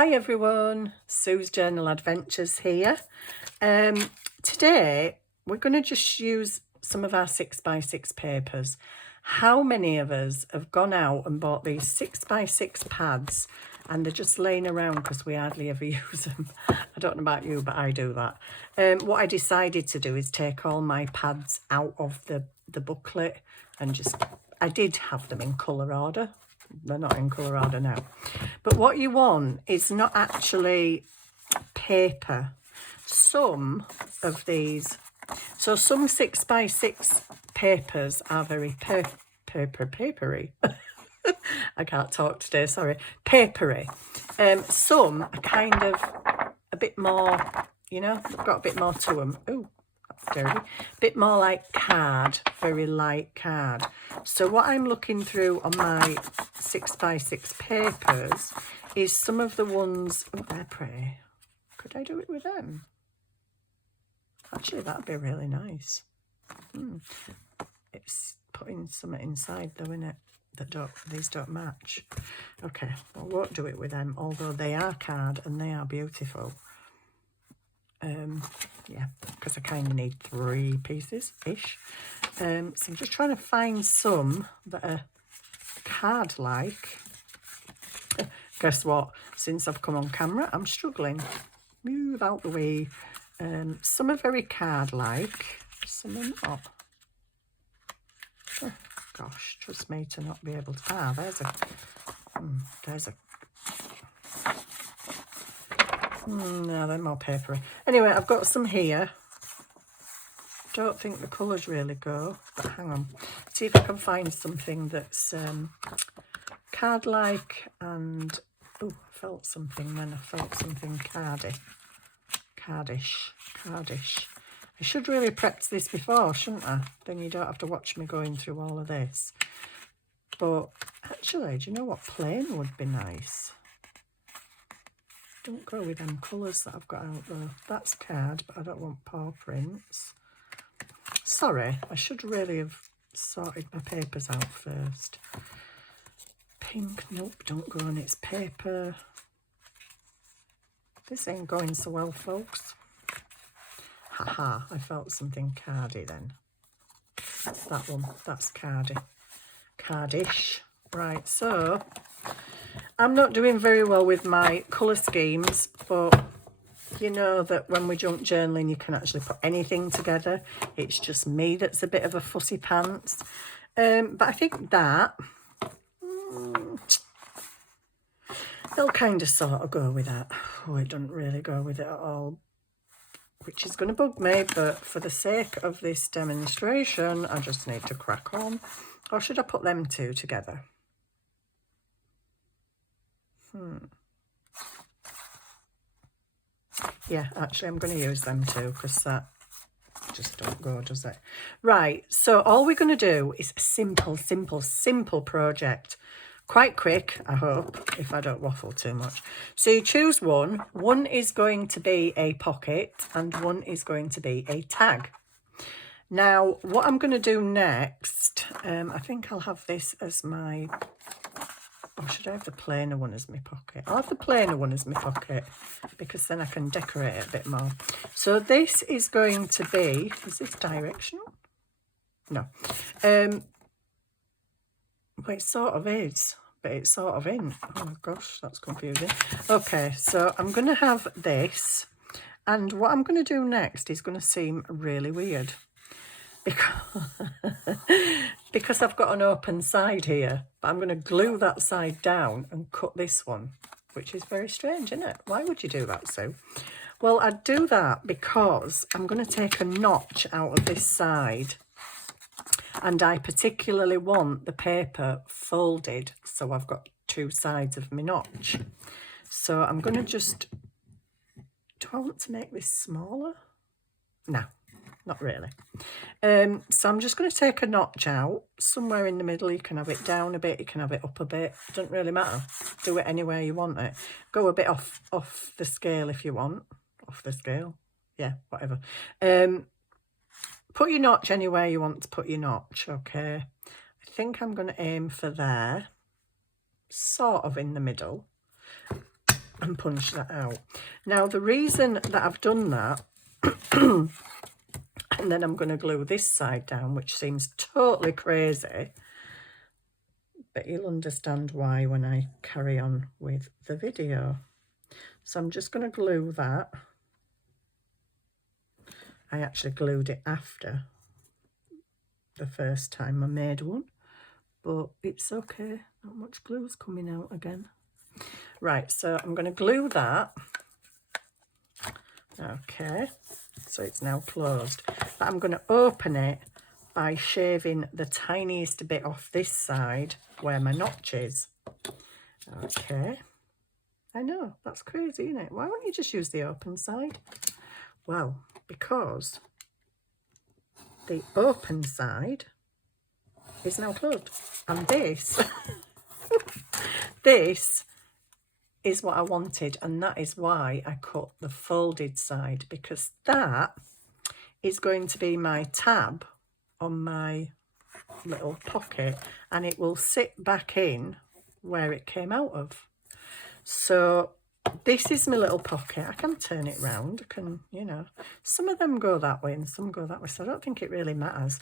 Hi everyone, Sue's Journal Adventures here. Today we're going to just use some of our 6x6 papers. How many of us have gone out and bought these 6x6 pads and they're just laying around because we hardly ever use them? I don't know about you, but I do that. What I decided to do is take all my pads out of the booklet and I did have them in colour order. They're not in colour order now. But what you want is not actually paper. Some of these, so some 6x6 papers are very papery. I can't talk today, sorry. Papery. Some are kind of a bit more, you know, they've got a bit more to them. Ooh, that's dirty. A bit more like card, very light card. So what I'm looking through on my 6x6 papers is some of the ones, oh, they're pretty. Could I do it with them? Actually, that'd be really nice. It's putting something inside though, innit? These don't match. Okay, I won't do it with them, although they are card and they are beautiful. Yeah, because I kind of need 3 pieces-ish. So I'm just trying to find some that are card-like. Guess what? Since I've come on camera, I'm struggling. Move out the way. Some are very card-like, some are not. Oh, gosh, trust me to not be able to. Ah, there's a. No, they're more papery. Anyway, I've got some here. Don't think the colours really go, but hang on. See if I can find something that's card-like and... Oh, I felt something then. I felt something cardish. I should really have prepped this before, shouldn't I? Then you don't have to watch me going through all of this. But actually, do you know what? Plain would be nice. Don't go with them colours that I've got out there. That's card, but I don't want paw prints. Sorry, I should really have sorted my papers out first. Pink, nope, don't go on, it's paper. This ain't going so well, folks. Haha, I felt something cardy then. That one, that's cardish. Right, so I'm not doing very well with my colour schemes, but you know that when we junk journaling you can actually put anything together. It's just me that's a bit of a fussy pants. But I think that they'll kind of sort of go with that. Oh, it doesn't really go with it at all, which is going to bug me, but for the sake of this demonstration I just need to crack on. Or should I put them two together? Yeah, actually I'm going to use them too, because that just don't go, does it? Right, so all we're going to do is a simple project. Quite quick, I hope, if I don't waffle too much. So you choose one. One is going to be a pocket and one is going to be a tag. Now, what I'm going to do next, I think I'll have this as my... Or should I have the plainer one as my pocket? I'll have the plainer one as my pocket because then I can decorate it a bit more. So this is going to be... Is this directional? No. Well, it sort of is, but it's sort of in. Oh my gosh, that's confusing. Okay, so I'm going to have this. And what I'm going to do next is going to seem really weird. Because I've got an open side here, but I'm going to glue that side down and cut this one, which is very strange, isn't it? Why would you do that, Sue? Well, I'd do that because I'm going to take a notch out of this side, and I particularly want the paper folded, so I've got 2 sides of my notch. So I'm going to just... Do I want to make this smaller? No. Not really. So I'm just going to take a notch out somewhere in the middle. You can have it down a bit, you can have it up a bit. It doesn't really matter. Do it anywhere you want it. Go a bit off the scale if you want. Off the scale. Yeah, whatever. Put your notch anywhere you want to put your notch, okay? I think I'm going to aim for there. Sort of in the middle. and punch that out. Now, the reason that I've done that, and then I'm going to glue this side down, which seems totally crazy, but you'll understand why when I carry on with the video. So I'm just going to glue that. I actually glued it after the first time I made one, but it's okay. Not much glue's coming out again. Right, so I'm going to glue that. Okay, so it's now closed. But I'm going to open it by shaving the tiniest bit off this side where my notch is. Okay. I know, that's crazy, isn't it? Why wouldn't you just use the open side? Well, because the open side is now closed. And this, this is what I wanted, and that is why I cut the folded side, because that is going to be my tab on my little pocket, and it will sit back in where it came out of. So this is my little pocket. I can turn it round. I can, you know, some of them go that way and some go that way, so I don't think it really matters.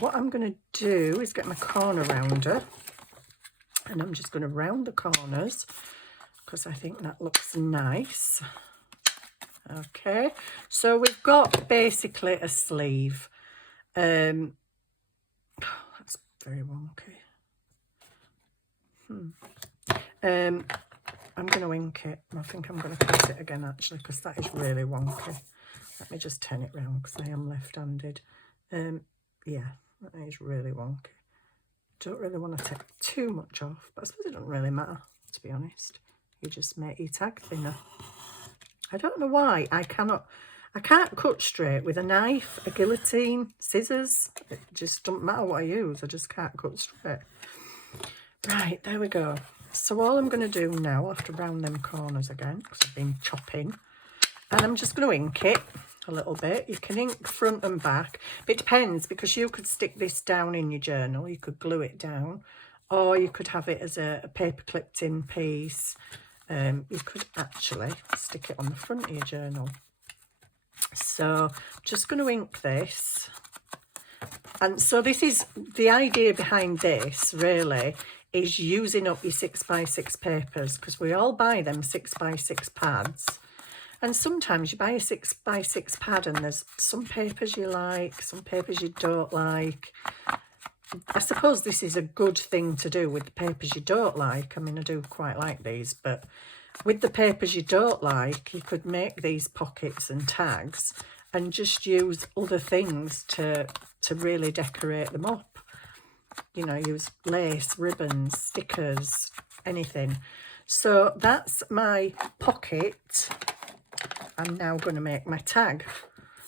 What I'm going to do is get my corner rounder, and I'm just going to round the corners because I think that looks nice. Okay, so we've got basically a sleeve. That's very wonky. I'm going to ink it. I think I'm going to cut it again actually, because that is really wonky. Let me just turn it round because I am left-handed. Yeah, that is really wonky. Don't really want to take too much off, but I suppose it doesn't really matter, to be honest. You just make your tag thinner. I don't know why I can't cut straight with a knife, a guillotine, scissors. It just doesn't matter what I use, I just can't cut straight. Right, there we go. So all I'm going to do now, I have to round them corners again because I've been chopping, and I'm just going to ink it a little bit. You can ink front and back, but it depends, because you could stick this down in your journal, you could glue it down, or you could have it as a paper clipped in piece. You could actually stick it on the front of your journal. So I'm just going to ink this. And so this is the idea behind this, really, is using up your 6x6 papers, because we all buy them 6x6 pads. And sometimes you buy a 6x6 pad and there's some papers you like, some papers you don't like. I suppose this is a good thing to do with the papers you don't like. I mean, I do quite like these, but with the papers you don't like, you could make these pockets and tags and just use other things to really decorate them up. You know, use lace, ribbons, stickers, anything. So that's my pocket. I'm now going to make my tag.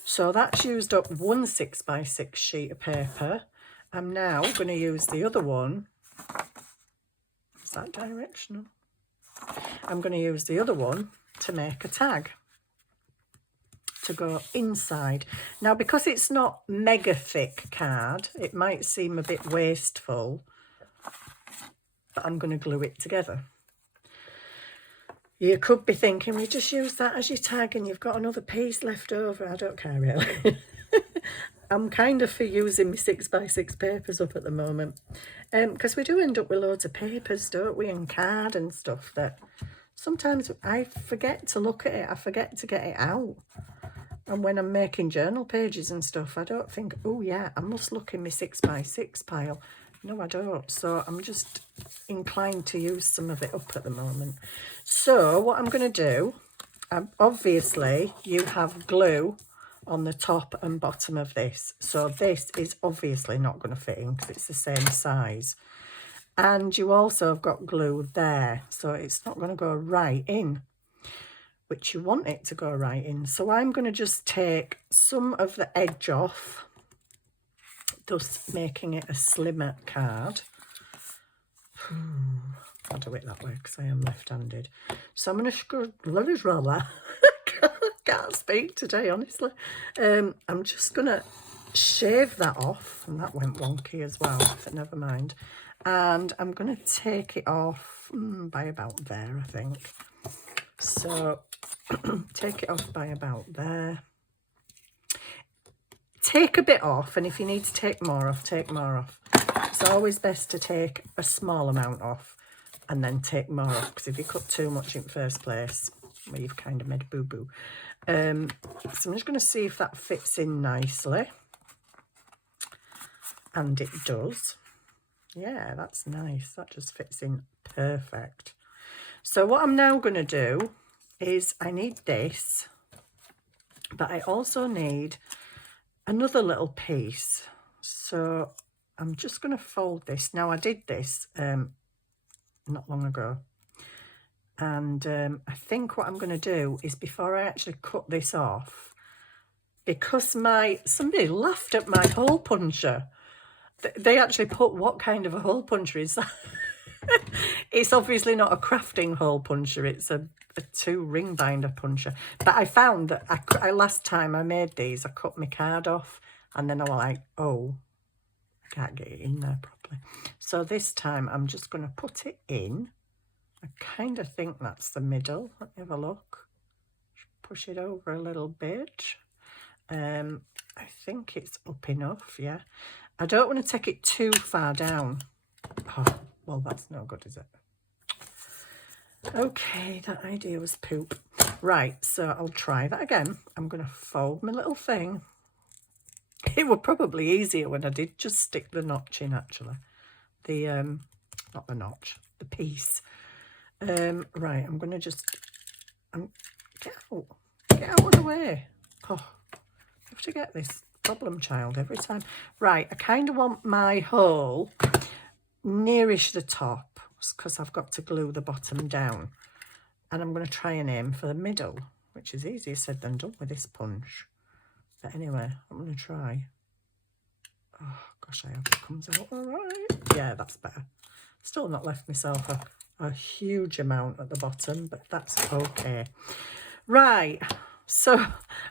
So that's used up one 6x6 sheet of paper. I'm now going to use the other one. Is that directional? I'm going to use the other one to make a tag to go inside. Now, because it's not mega thick card, it might seem a bit wasteful, but I'm going to glue it together. You could be thinking, we just use that as your tag and you've got another piece left over. I don't care really. I'm kind of for using my 6x6 papers up at the moment, because we do end up with loads of papers, don't we, and card and stuff that sometimes I forget to look at it, I forget to get it out. And when I'm making journal pages and stuff, I don't think, oh yeah, I must look in my 6x6 pile. No, I don't. So I'm just inclined to use some of it up at the moment. So what I'm going to do, obviously you have glue on the top and bottom of this. So this is obviously not going to fit in because it's the same size. And you also have got glue there. So it's not going to go right in, which you want it to go right in. So I'm going to just take some of the edge off, thus making it a slimmer card. I'll do it that way because I am left-handed. So I'm going to can't speak today, honestly. I'm just going to shave that off, and that went wonky as well, but never mind. And I'm going to take it off off by about there, I think. So take it off by about there. Take a bit off, and if you need to take more off, take more off. It's always best to take a small amount off and then take more off, because if you cut too much in first place, well, you've kind of made boo-boo. So I'm just going to see if that fits in nicely. And it does. Yeah, that's nice. That just fits in perfect. So what I'm now going to do is I need this, but I also need another little piece. So I'm just going to fold this. Now I did this not long ago, and I think what I'm going to do is, before I actually cut this off, because somebody laughed at my hole puncher. They actually put, what kind of a hole puncher is that? It's obviously not a crafting hole puncher, it's a 2-ring binder puncher. But I found that last time I made these, I cut my card off, and then I was like, oh, I can't get it in there properly. So this time I'm just going to put it in. I kind of think that's the middle. Let me have a look. Push it over a little bit. I think it's up enough, yeah. I don't want to take it too far down. Oh, well, that's no good, is it? Okay, that idea was poop. Right, so I'll try that again. I'm going to fold my little thing. It were probably easier when I did just stick the notch in, actually. Not the notch, the piece. Right, I'm going to just... get out of the way. Oh, I have to get this problem child every time. Right, I kind of want my hole nearish the top, because I've got to glue the bottom down, and I'm going to try and aim for the middle, which is easier said than done with this punch. But anyway, I'm going to try. Oh gosh, I hope it comes out all right. Yeah, that's better. Still not left myself a huge amount at the bottom, but that's okay. Right, so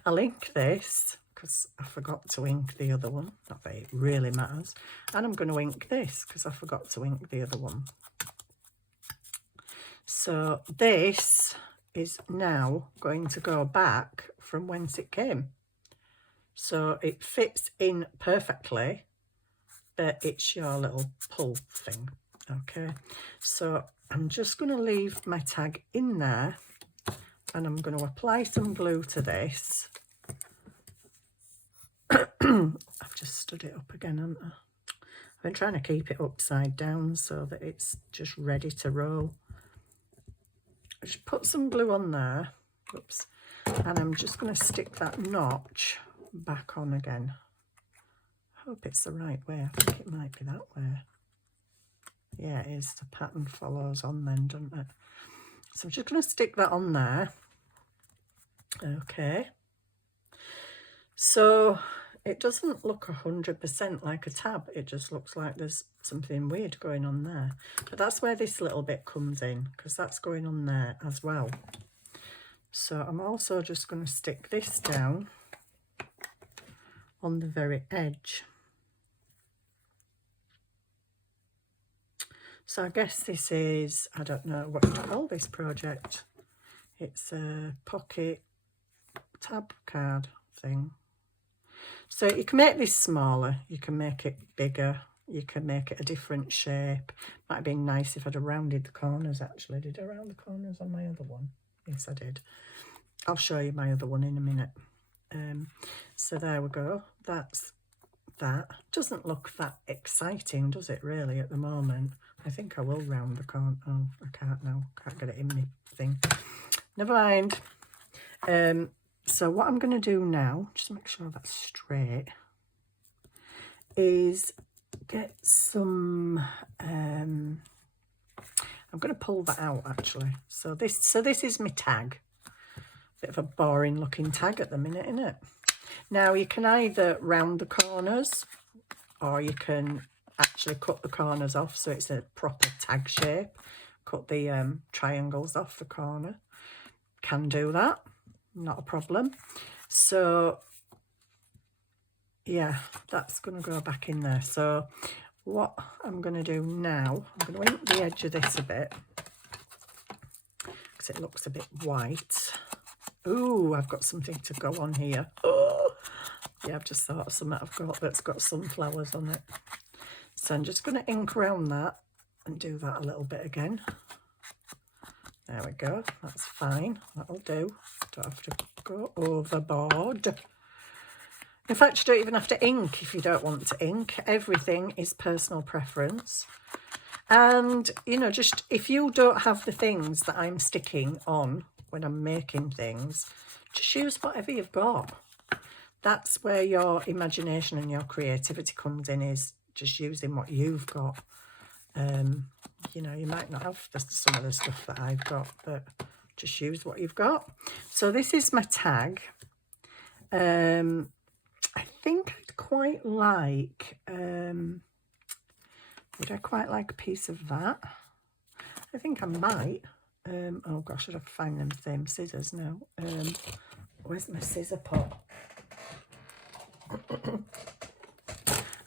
I'll ink this, because I forgot to ink the other one. Not that it really matters. And I'm going to ink this, because I forgot to ink the other one. So this is now going to go back from whence it came. So it fits in perfectly, but it's your little pull thing. Okay, so I'm just going to leave my tag in there, and I'm going to apply some glue to this. I've just stood it up again, haven't I? I've been trying to keep it upside down so that it's just ready to roll. I just put some glue on there. Oops. And I'm just going to stick that notch back on again. I hope it's the right way. I think it might be that way. Yeah, it is. The pattern follows on then, doesn't it? So I'm just going to stick that on there. Okay. So it doesn't look 100% like a tab. It just looks like there's something weird going on there. But that's where this little bit comes in, because that's going on there as well. So I'm also just going to stick this down on the very edge. So I guess this is, I don't know what to call this project. It's a pocket tab card thing. So you can make this smaller, you can make it bigger, you can make it a different shape. Might have been nice if I'd have rounded the corners actually. Did I round the corners on my other one? Yes, I did. I'll show you my other one in a minute. So there we go. That's that. Doesn't look that exciting, does it really, at the moment? I think I will round the corner. Oh, I can't now. Can't get it in my thing. Never mind. So what I'm going to do now, just make sure that's straight, is get some, I'm going to pull that out actually. So this is my tag. Bit of a boring looking tag at the minute, isn't it? Now you can either round the corners, or you can actually cut the corners off so it's a proper tag shape. Cut the triangles off the corner. Can do that. Not a problem. So yeah, that's going to go back in there. So what I'm going to do now, I'm going to ink the edge of this a bit. because it looks a bit white. Ooh, I've got something to go on here. Oh, yeah, I've just thought of something I've got that's got sunflowers on it. So I'm just going to ink around that and do that a little bit again. There we go. That's fine. That'll do. Don't have to go overboard. In fact, you don't even have to ink if you don't want to ink. Everything is personal preference. And, you know, just if you don't have the things that I'm sticking on when I'm making things, just use whatever you've got. That's where your imagination and your creativity comes in, is just using what you've got. You know, you might not have some of the stuff that I've got, but just use what you've got. So this is my tag. I think I'd quite like, would I quite like a piece of that? I think I might. Oh gosh, I'd have to find them same scissors now. Where's my scissor pot?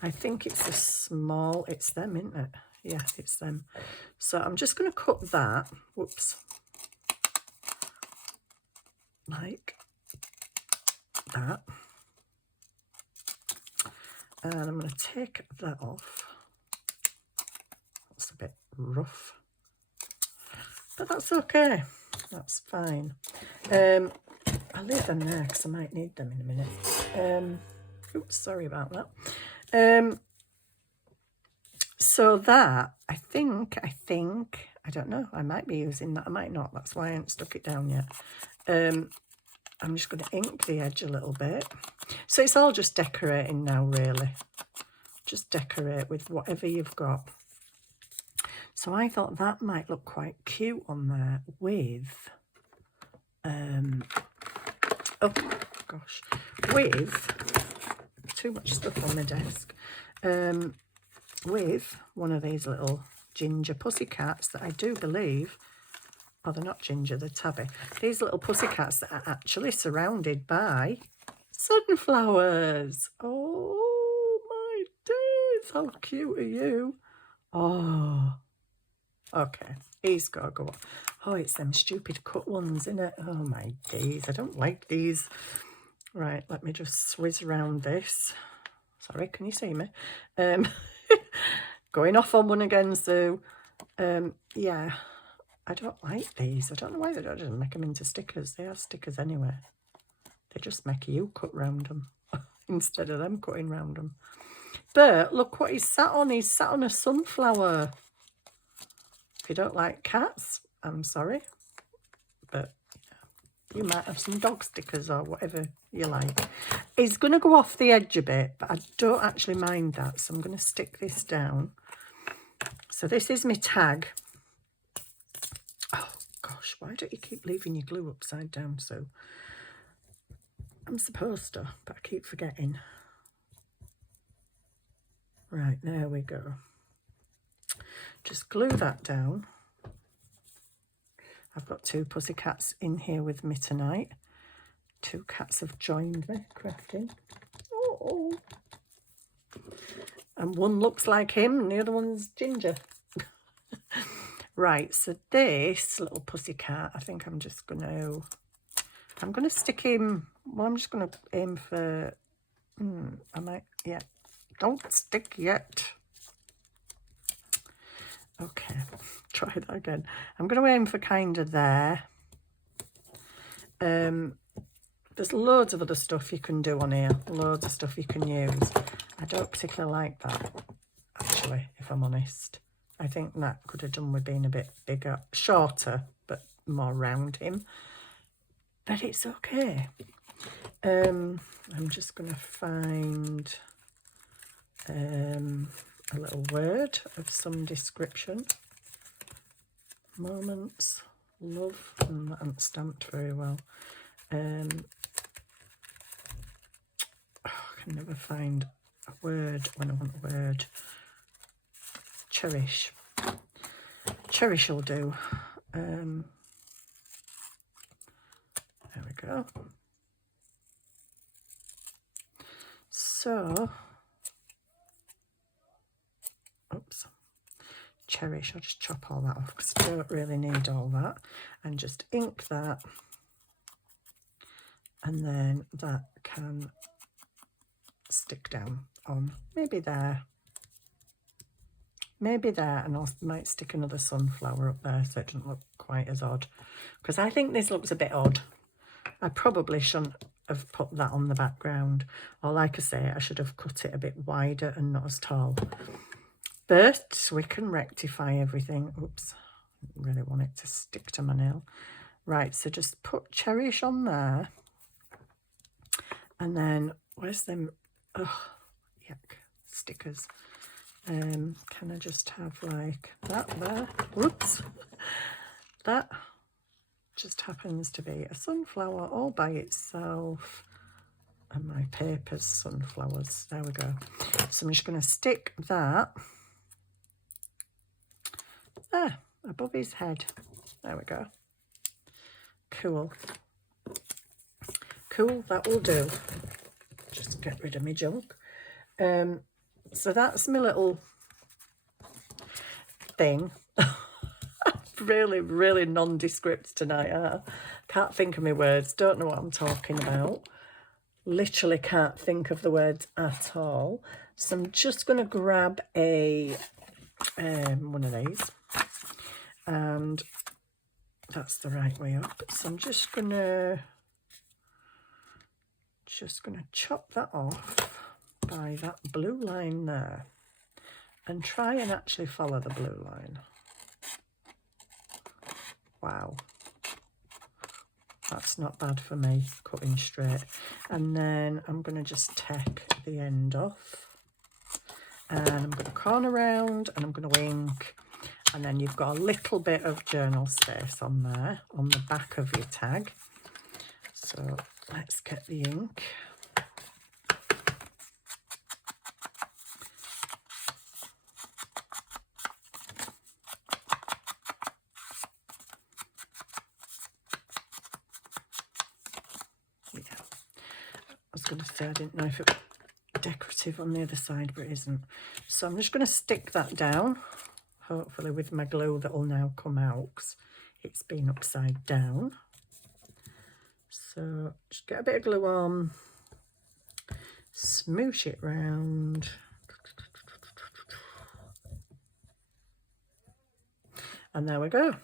I think it's a small, it's them, isn't it? Yeah, it's them. So I'm just going to cut that, whoops, like that. And I'm going to take that off. That's a bit rough, but that's okay. That's fine. I'll leave them there because I might need them in a minute. Oops, sorry about that. So that, I think, I don't know, I might be using that, I might not, that's why I haven't stuck it down yet. I'm just going to ink the edge a little bit. So it's all just decorating now, really. Just decorate with whatever you've got. So I thought that might look quite cute on there with, oh gosh, with too much stuff on my desk. With one of these little ginger pussycats that I do believe, oh, they're not ginger, they're tabby. These little pussycats that are actually surrounded by sunflowers. Oh my days, how cute are you? Oh, okay, he's got to go up. Oh, it's them stupid cut ones, isn't it? Oh my days, I don't like these. Right, let me just swizz around this. Sorry, can you see me? Going off on one again, Sue. Yeah, I don't like these. I don't know why they don't just make them into stickers. They are stickers anyway. They just make you cut round them instead of them cutting round them. But look what he's sat on. He's sat on a sunflower. If you don't like cats, I'm sorry. But you might have some dog stickers or whatever you like. It's going to go off the edge a bit, but I don't actually mind that. So I'm going to stick this down. So this is my tag. Oh gosh, why don't you keep leaving your glue upside down, Sue? I'm supposed to, but I keep forgetting. Right, there we go. Just glue that down. I've got two pussycats in here with me tonight. Two cats have joined me crafting. Oh. And one looks like him and the other one's Ginger. Right, so this little pussycat, I think I'm going to stick him, well, I'm just going to aim for, I might, yeah, don't stick yet. Okay, try that again. I'm going to aim for kind of there. There's loads of other stuff you can do on here, loads of stuff you can use. I don't particularly like that, actually, if I'm honest. I think that could have done with being a bit bigger, shorter, but more round him. But it's okay. I'm just going to find a little word of some description. Moments, love, and that hasn't stamped very well. I can never find a word when I want a word. Cherish. Cherish will do. There we go. So, oops. cherish. I'll just chop all that off because I don't really need all that, and just ink that, and then that can stick down on maybe there, and I might stick another sunflower up there so it doesn't look quite as odd, because I think this looks a bit odd. I probably shouldn't have put that on the background, or like I say, I should have cut it a bit wider and not as tall, but we can rectify everything. Oops, I really want it to stick to my nail. Right, so just put cherish on there, and then where's them, oh yuck, stickers. Can I just have like that there? Whoops. That just happens to be a sunflower all by itself, and my paper's sunflowers. There we go. So I'm just going to stick that there above his head. There we go. Cool. Cool, that will do. Just get rid of my junk. So that's my little thing. Really nondescript tonight. Can't think of my words. Don't know what I'm talking about. Literally can't think of the words at all. So I'm just going to grab a one of these, and that's the right way up. So I'm just gonna chop that off by that blue line there, and try and actually follow the blue line. Wow, that's not bad for me, cutting straight. And then I'm going to just take the end off, and I'm going to corner round, and I'm going to ink, and then you've got a little bit of journal space on there on the back of your tag. So let's get the ink. Going to say I didn't know if it was decorative on the other side, but it isn't. So I'm just going to stick that down, hopefully with my glue that will now come out because it's been upside down. So just get a bit of glue on, smoosh it round, and there we go.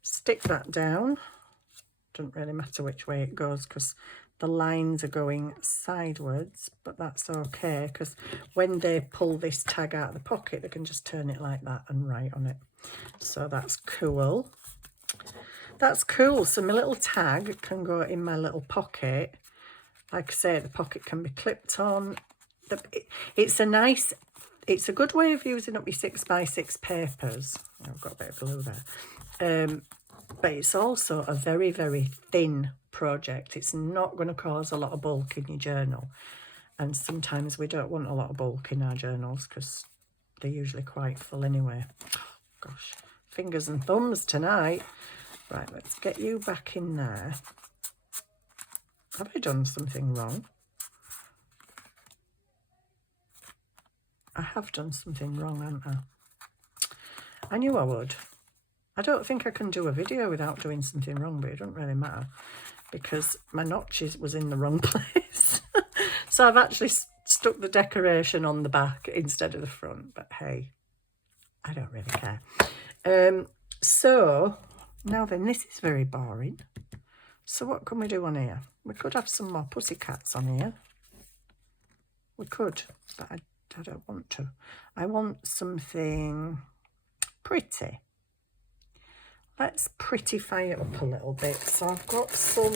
Stick that down. Doesn't really matter which way it goes because the lines are going sideways, but that's okay because when they pull this tag out of the pocket, they can just turn it like that and write on it. So that's cool. That's cool. So my little tag can go in my little pocket. Like I say, the pocket can be clipped on. It's a good way of using up your 6x6 papers. I've got a bit of glue there. But it's also a very thin project. It's not going to cause a lot of bulk in your journal, and sometimes we don't want a lot of bulk in our journals because they're usually quite full anyway. Oh, gosh, fingers and thumbs tonight. Right, let's get you back in there. Have I done something wrong? I have done something wrong, haven't I? I knew I would. I don't think I can do a video without doing something wrong, but it doesn't really matter because my notches was in the wrong place. So I've actually stuck the decoration on the back instead of the front, but hey, I don't really care. So now then, this is very boring. So what can we do on here? We could have some more pussycats on here. We could, but I don't want to. I want something pretty. Let's prettify it up a little bit. So I've got some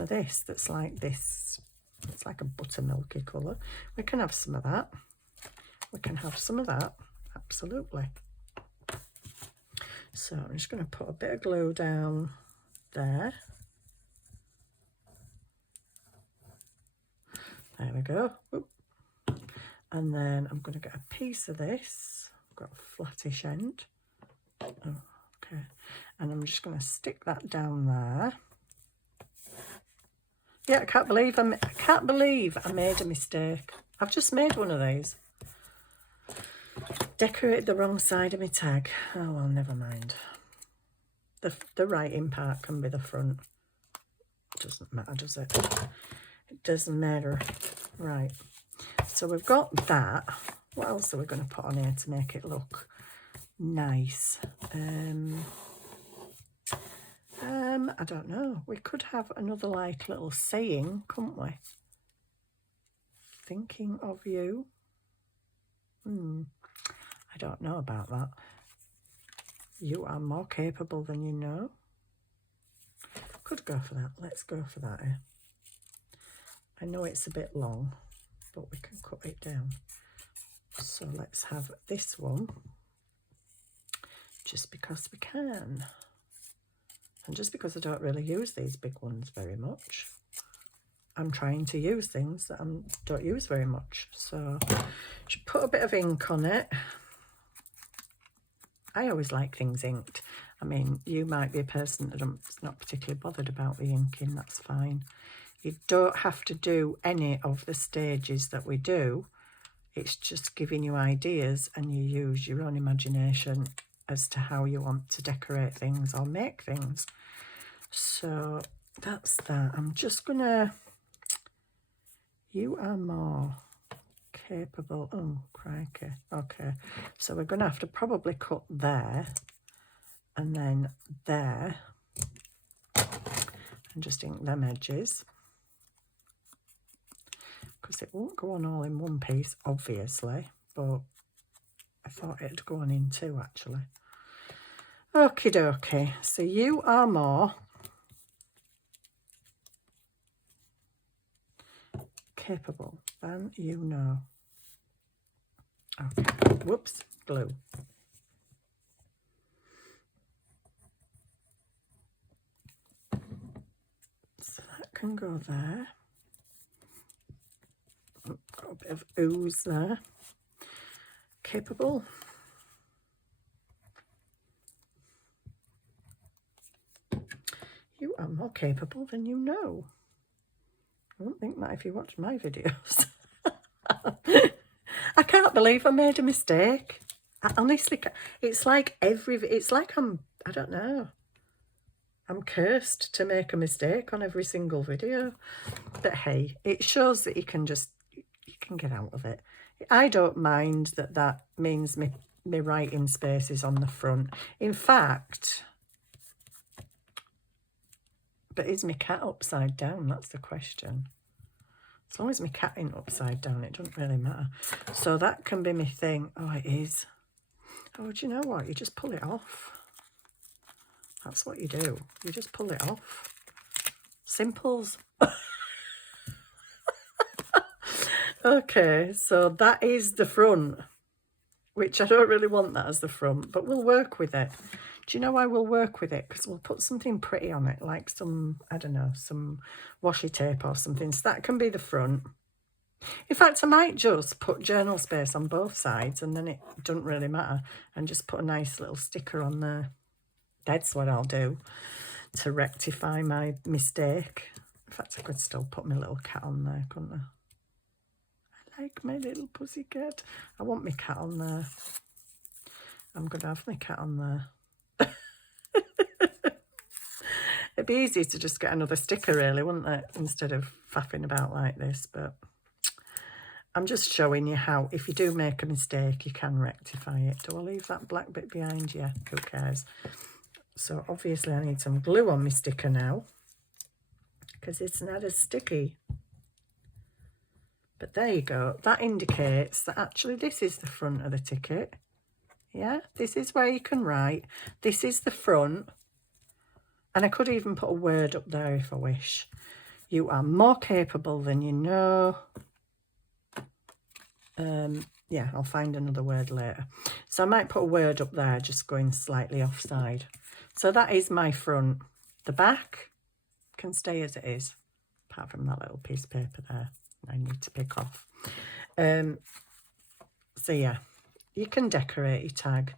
of this that's like this. It's like a buttermilky colour. We can have some of that. We can have some of that. Absolutely. So I'm just going to put a bit of glue down there. There we go. Oop. And then I'm going to get a piece of this. I've got a flattish end. Oh, okay, and I'm just going to stick that down there. Yeah, I can't believe I made a mistake. I've just made one of these. Decorated the wrong side of my tag. Oh well, never mind. The writing part can be the front. Doesn't matter, does it? It doesn't matter. Right. So we've got that. What else are we going to put on here to make it look nice? I don't know. We could have another like little saying, couldn't we? Thinking of you. I don't know about that. You are more capable than you know. Could go for that. Let's go for that. I know it's a bit long, but we can cut it down. So let's have this one, just because we can. And just because I don't really use these big ones very much, I'm trying to use things that I don't use very much. So should put a bit of ink on it. I always like things inked. I mean, you might be a person that's not particularly bothered about the inking, that's fine. You don't have to do any of the stages that we do. It's just giving you ideas, and you use your own imagination as to how you want to decorate things or make things. So that's that. I'm just gonna, you are more capable. Oh, crikey. Okay, so we're gonna have to probably cut there and then there and just ink them edges, because it won't go on all in one piece, obviously, but I thought it'd go on in two, actually. Okie dokie. So you are more capable than you know. Okay. Whoops. Glue. So that can go there. Got a bit of ooze there. Capable. You are more capable than you know. I don't think that if you watch my videos. I can't believe I made a mistake. I honestly can't. It's like I don't know. I'm cursed to make a mistake on every single video. But hey, it shows that you can get out of it. I don't mind that means my writing space is on the front. In fact, but is my cat upside down? That's the question. As long as my cat ain't upside down, it doesn't really matter. So that can be my thing. Oh, it is. Oh, do you know what? You just pull it off. That's what you do. You just pull it off. Simples. Okay, so that is the front, which I don't really want that as the front, but we'll work with it. Do you know why we'll work with it? Because we'll put something pretty on it, like some, I don't know, some washi tape or something. So that can be the front. In fact, I might just put journal space on both sides, and then it doesn't really matter, and just put a nice little sticker on there. That's what I'll do to rectify my mistake. In fact, I could still put my little cat on there, couldn't I? I like my little pussycat. I want my cat on there. I'm going to have my cat on there. It'd be easy to just get another sticker, really, wouldn't it? Instead of faffing about like this. But I'm just showing you how, if you do make a mistake, you can rectify it. Do I leave that black bit behind? Yeah, who cares? So obviously I need some glue on my sticker now, because it's not as sticky. But there you go. That indicates that actually this is the front of the ticket. Yeah, this is where you can write. This is the front. And I could even put a word up there if I wish. You are more capable than you know. Yeah, I'll find another word later. So I might put a word up there, just going slightly offside. So that is my front. The back can stay as it is, apart from that little piece of paper there I need to pick off. So yeah, you can decorate your tag.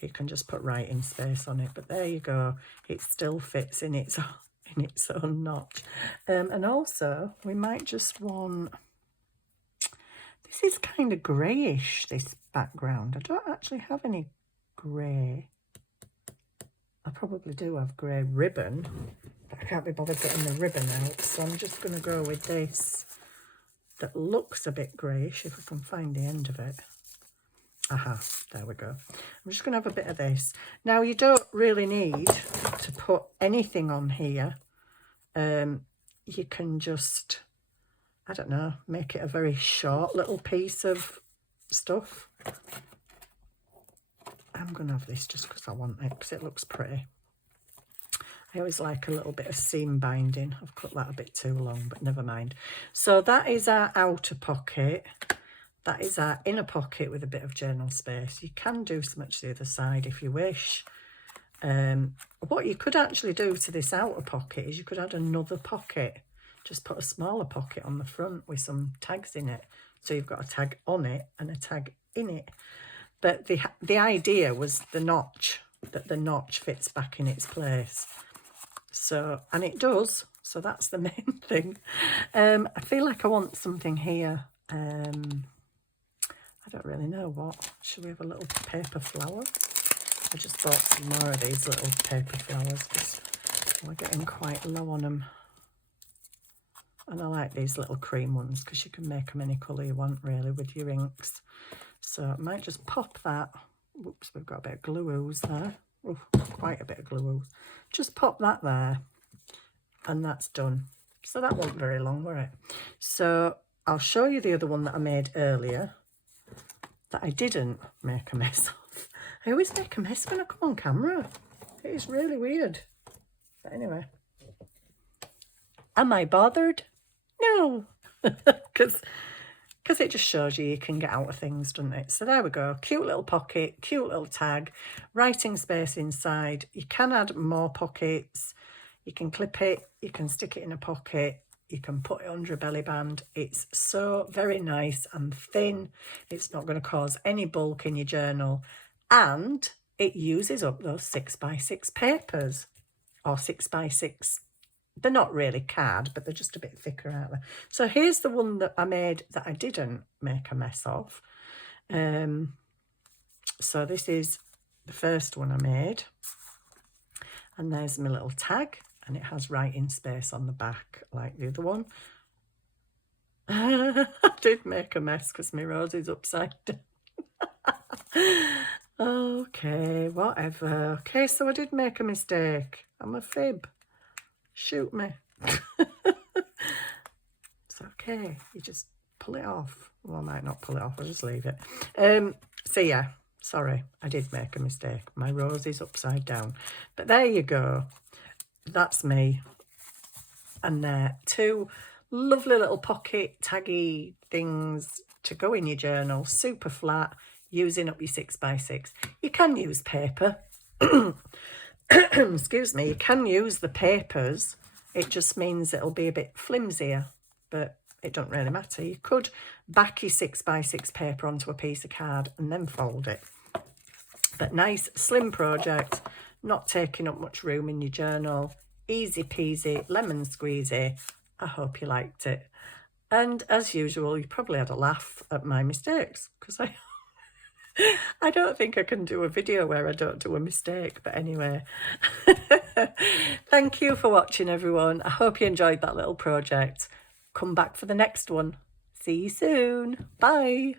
You can just put writing space on it, but there you go. It still fits in its own notch. And also, we might just want This is kind of greyish, this background. I don't actually have any grey. I probably do have grey ribbon, but I can't be bothered getting the ribbon out, so I'm just going to go with this that looks a bit greyish, if I can find the end of it. Aha, there we go. I'm just going to have a bit of this. Now, you don't really need to put anything on here. You can just, I don't know, make it a very short little piece of stuff. I'm going to have this just because I want it, because it looks pretty. I always like a little bit of seam binding. I've cut that a bit too long, but never mind. So that is our outer pocket. That is our inner pocket with a bit of journal space. You can do so much to the other side if you wish. What you could actually do to this outer pocket is you could add another pocket. Just put a smaller pocket on the front with some tags in it. So you've got a tag on it and a tag in it. But the idea was the notch, that the notch fits back in its place. So, and it does. So that's the main thing. I feel like I want something here. I don't really know what. Should we have a little paper flower? I just bought some more of these little paper flowers because we're getting quite low on them. And I like these little cream ones because you can make them any colour you want really with your inks. So I might just pop that. Whoops, we've got a bit of glue ooze there. Oh, quite a bit of glue ooze. Just pop that there and that's done. So that wasn't very long, were it? So I'll show you the other one that I made earlier that I didn't make a mess of. I always make a mess when I come on camera. It is really weird. But anyway. Am I bothered? No. Because it just shows you can get out of things, doesn't it? So there we go. Cute little pocket, cute little tag, writing space inside. You can add more pockets. You can clip it. You can stick it in a pocket. You can put it under a belly band. It's so very nice and thin. It's not going to cause any bulk in your journal. And it uses up those 6x6 papers or 6x6. They're not really card, but they're just a bit thicker, aren't they? So here's the one that I made that I didn't make a mess of. So this is the first one I made. And there's my little tag. And it has writing space on the back like the other one. I did make a mess because my rose is upside down. Okay, whatever. Okay, so I did make a mistake. I'm a fib. Shoot me. It's okay. You just pull it off. Well, I might not pull it off. I'll just leave it. So yeah, sorry. I did make a mistake. My rose is upside down. But there you go. That's me. And there, two lovely little pocket taggy things to go in your journal. Super flat, using up your 6x6. You can use paper. Excuse me. You can use the papers. It just means it'll be a bit flimsier, but it don't really matter. You could back your 6x6 paper onto a piece of card and then fold it. But nice, slim project. Not taking up much room in your journal. Easy peasy, lemon squeezy. I hope you liked it. And as usual, you probably had a laugh at my mistakes because I don't think I can do a video where I don't do a mistake. But anyway, thank you for watching, everyone. I hope you enjoyed that little project. Come back for the next one. See you soon. Bye.